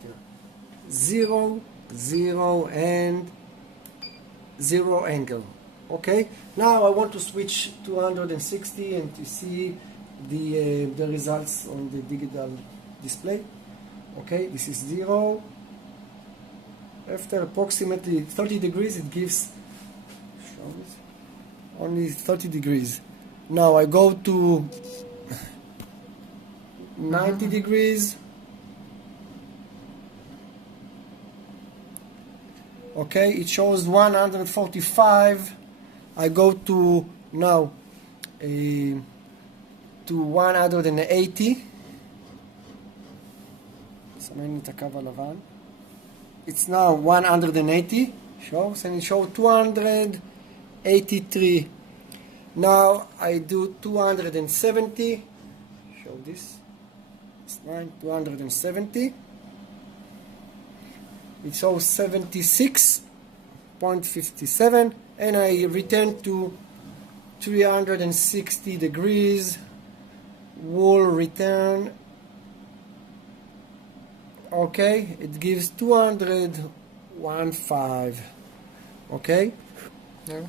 here. 0, 0, and 0 angle. Okay, now I want to switch 260 and to see the results on the digital display. Okay, this is 0. After approximately 30 degrees, it gives only 30 degrees. Now I go to 90 degrees. Okay, it shows 145. I go to now to 180. It's now 180 shows, and it shows 283. Now I do 270. Show this. It's 270. It shows 76.57, and I return to 360 degrees. Wall return. Okay, it gives 215. Okay. Yeah.